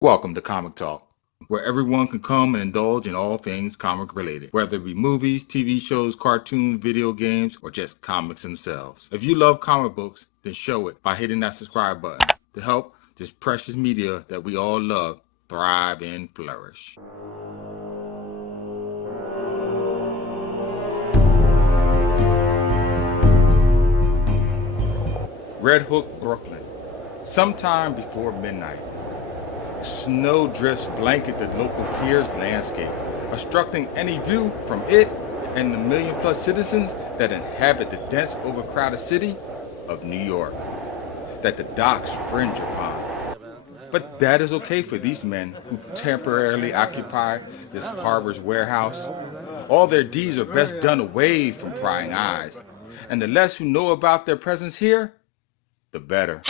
Welcome to Comic Talk, where everyone can come and indulge in all things comic related, whether it be movies, TV shows, cartoons, video games, or just comics themselves. If you love comic books, then show it by hitting that subscribe button to help this precious media that we all love thrive and flourish. Red Hook, Brooklyn. Sometime before midnight, snow drifts blanket the local pier's landscape, obstructing any view from it and the million-plus citizens that inhabit the dense, overcrowded city of New York that the docks fringe upon. But that is okay for these men who temporarily occupy this harbor's warehouse. All their deeds are best done away from prying eyes, and the less who know about their presence here, the better.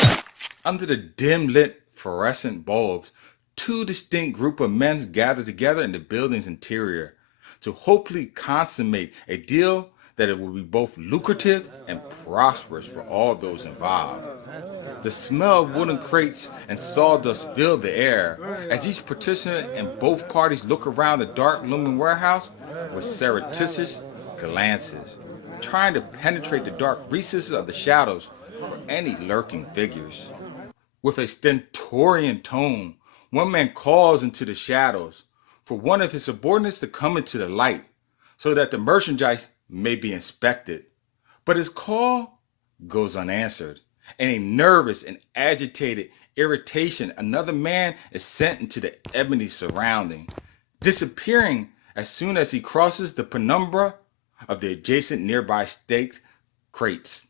Under the dim-lit fluorescent bulbs, two distinct groups of men gather together in the building's interior to hopefully consummate a deal that it will be both lucrative and prosperous for all those involved. The smell of wooden crates and sawdust fill the air as each participant and both parties look around the dark looming warehouse with surreptitious glances, trying to penetrate the dark recesses of the shadows for any lurking figures. With a stentorian tone, one man calls into the shadows for one of his subordinates to come into the light so that the merchandise may be inspected. But his call goes unanswered. In a nervous and agitated irritation, another man is sent into the ebony surrounding, disappearing as soon as he crosses the penumbra of the adjacent nearby staked crates.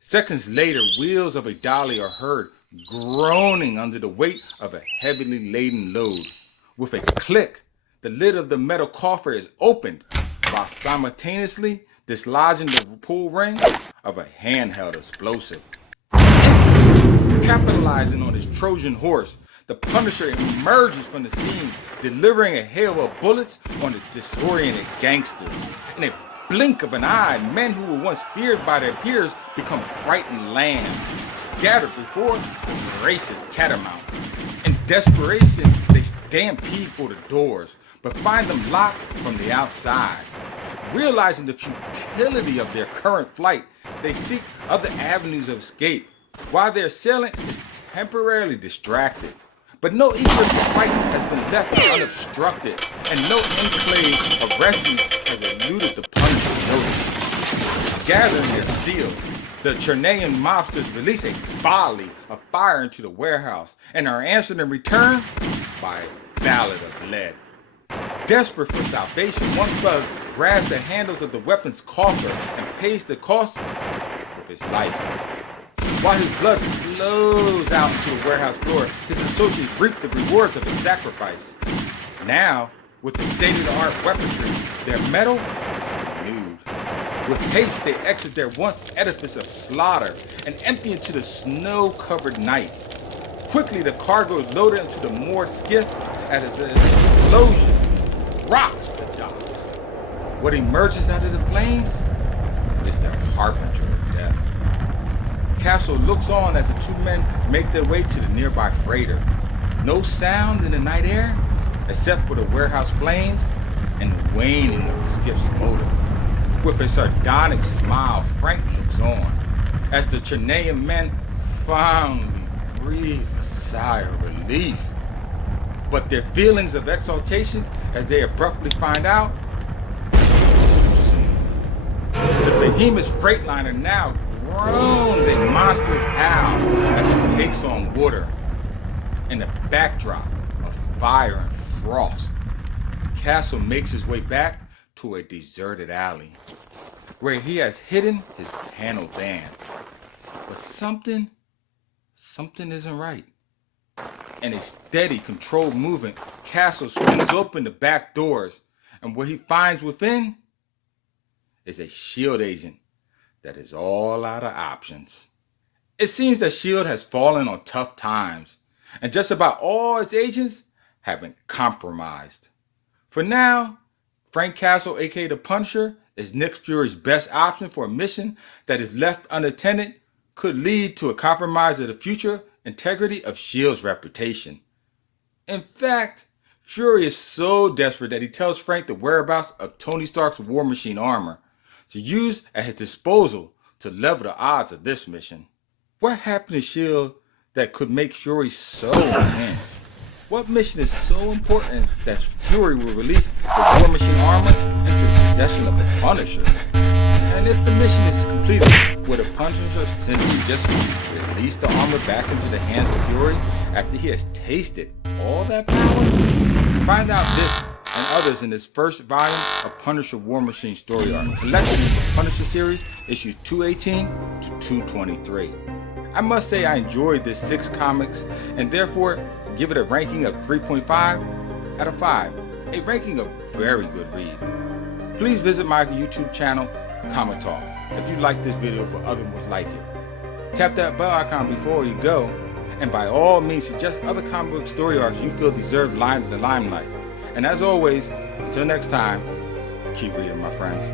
Seconds later, wheels of a dolly are heard groaning under the weight of a heavily laden load. With a click, the lid of the metal coffer is opened while simultaneously dislodging the pull ring of a handheld explosive. Instantly capitalizing on his Trojan horse, the Punisher emerges from the scene, delivering a hail of bullets on the disoriented gangsters. In a blink of an eye, men who were once feared by their peers become frightened lambs, scattered before the racist catamount. In desperation, they stampede for the doors, but find them locked from the outside. Realizing the futility of their current flight, they seek other avenues of escape, while their assailant is temporarily distracted. But no egress for fight has been left unobstructed, and no enclave of refuge has eluded the Punisher's notice. Gathering their steel, the Chernaean mobsters release a volley of fire into the warehouse, and are answered in return by a ballad of lead. Desperate for salvation, one thug grabs the handles of the weapon's coffer and pays the cost with his life. While his blood flows out into the warehouse floor, his associates reap the rewards of his sacrifice. Now, with the state-of-the-art weaponry, their mettle is renewed. With haste, they exit their once edifice of slaughter and empty into the snow-covered night. Quickly, the cargo is loaded into the moored skiff as an explosion rocks the docks. What emerges out of the flames is the harbinger of death. Castle looks on as the two men make their way to the nearby freighter. No sound in the night air except for the warehouse flames and the waning of the skiff's motor. With a sardonic smile, Frank looks on as the Chernaean men finally breathe a sigh of relief. But their feelings of exultation as they abruptly find out too soon. The behemoth freightliner now groans a monstrous howl as it takes on water. In the backdrop of fire and frost, Castle makes his way back to a deserted alley where he has hidden his panel band. But something isn't right. In a steady, controlled movement, Castle swings open the back doors, and what he finds within is a S.H.I.E.L.D. agent that is all out of options. It seems that S.H.I.E.L.D. has fallen on tough times, and just about all its agents have been compromised. For now, Frank Castle, aka the Punisher, is Nick Fury's best option for a mission that, if left unattended, could lead to a compromise of the future integrity of S.H.I.E.L.D.'s reputation. In fact, Fury is so desperate that he tells Frank the whereabouts of Tony Stark's War Machine armor to use at his disposal to level the odds of this mission. What happened to S.H.I.E.L.D. that could make Fury so unhinged? What mission is so important that Fury will release the War Machine armor into the possession of the Punisher? And if the mission is completed, will the Punisher simply just release the armor back into the hands of Fury after he has tasted all that power? Find out this and others in this first volume of Punisher War Machine story arc, collection of the Punisher series, issues 218 to 223. I must say I enjoyed this 6 comics and therefore give it a ranking of 3.5 out of 5, a ranking of very good read. Please visit my YouTube channel, Comic Talk, if you like this video for others like it. Tap that bell icon before you go, and by all means suggest other comic book story arcs you feel deserve the limelight. And as always, until next time, keep reading, my friends.